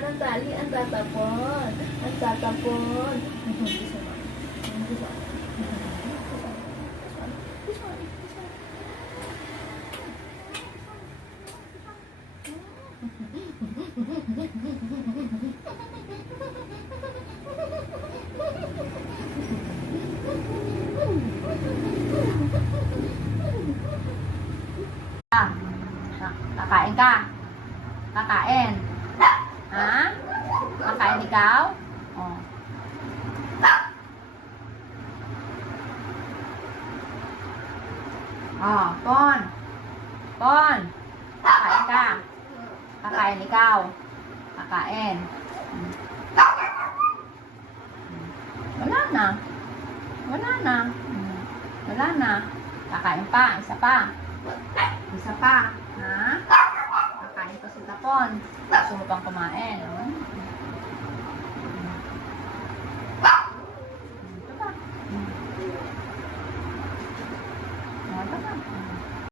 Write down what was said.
ng tali, ang tatapon. Ang tatapon. This one. This one. This one. This one. Kakain ka? Kakain? Ha? Kakain ikaw? Oh. Oh, Pon. Pon. Kakain ka? Kakain ikaw? Kakain. Wala na. Wala na. Wala na. Kakain pa. Isa pa. Isa pa. Ha? Kakain pa si Tapon. Gusto mo pang kumain.